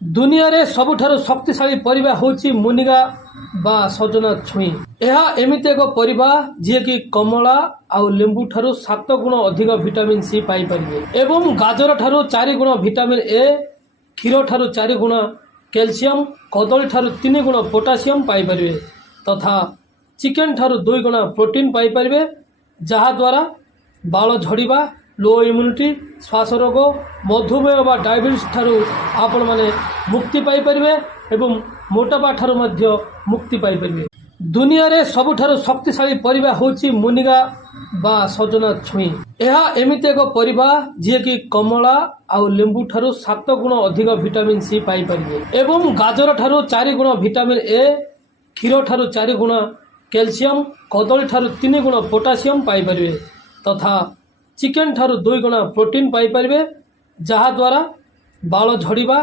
दुनिया रे सबुठारु शक्तिशाली परिबा होची मुनिगा बा सजना छुई। यह एमिति एक परिबा जे कि कमला आउ लेंबू ठारु 7 गुण अधिक विटामिन सी पाई परिबे एवं गाजर ठारु 4 गुण विटामिन ए, क्षीर ठारु 4 गुण कैल्शियम, कदली ठारु 3 गुण पोटासियम पाई परिबे तथा चिकेन ठारु 2 गुण प्रोटीन पाई परिबे जहा द्वारा बाल झड़िबा, लो इम्यूनिटी, श्वास रोग, मधुमेह बा डायबिटीज ठारू आपण माने मुक्ति पाई परिबे एवं मोटापा ठारू मध्य मुक्ति पाई परिबे। दुनिया रे सबुठारु शक्तिशाली परिबा होची मुनिगा बा सजना छुई। यह एमिति एक परिबा जे कि कमला आउ लेंबू ठारु 7 गुण अधिक विटामिन सी पाई परिबे एवं गाजर ठारु 4 गुण विटामिन ए, क्षीर ठारु 4 गुण कैल्शियम, कदली ठारु 3 गुण पोटासियम पाई परिबे तथा चिकेन ठारु 2 गुण प्रोटीन पाई परिबे जहा द्वारा बाल झड़िबा,